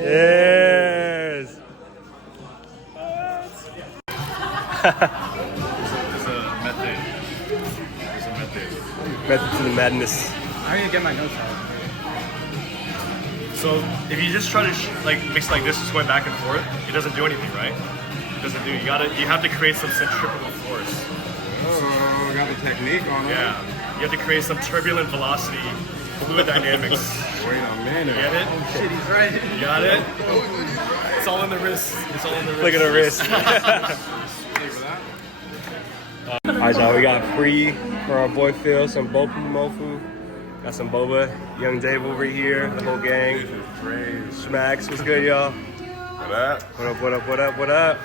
Yes. It's a method. It's a method. Method to the madness. How do you get my notes out? So if you just try to like mix like this, just going back and forth, it doesn't do anything, right? It doesn't do. You have to create some centrifugal force. Oh, got the technique on it. Yeah. You have to create some turbulent velocity, fluid dynamics. Wait a minute. Get it? Oh shit, he's right. You got it? It's all in the wrist. It's all in the wrist. Look at the wrist. Alright, y'all, we got free for our boy Phil, some Bofu Mofu. Got some boba, young Dave over here, the whole gang. Smacks, what's good, y'all? What up? What up, what up, what up, what up?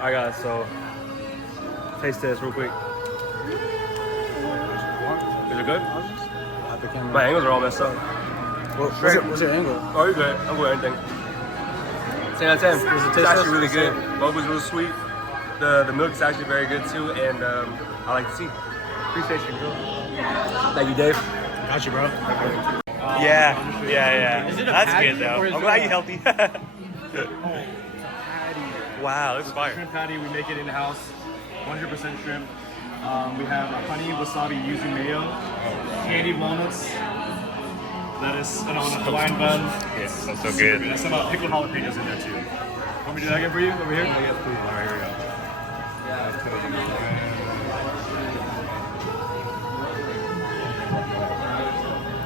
I got so taste test real quick. Is it good? My angles are all messed up. What's your angle? Oh, you're good. I'm good with anything. 10 out of 10. It's actually really good. Boba's real sweet. The milk's actually very good too, and I like the tea. Appreciate you, bro. Thank you, Dave. Got you, bro. Yeah. Is it a That's patty, good though. or is I'm it glad a- you're healthy. Wow, that's fire. Shrimp patty, we make it in house. 100% shrimp. We have honey, wasabi, yuzu, mayo, candied walnuts, lettuce, and on a Hawaiian bun. Yes, that's so good. There's some pickled jalapenos in there too. Want me to do that again for you? Over here? Yes, please. All right, here we go.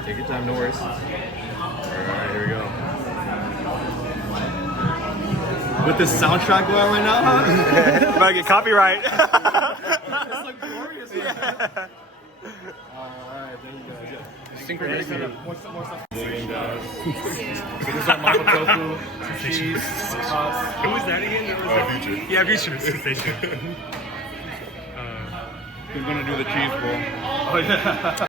Take your time, no worries. Alright, here we go. With this soundtrack going right now, huh? About to get copyright. It's like glorious. Yeah. Alright, there you go. Synchronicity. More stuff. This is our mapo tofu, cheese, sauce. Who was that again? Future. Yeah, Future. Who's gonna do the cheese bowl? Oh, yeah.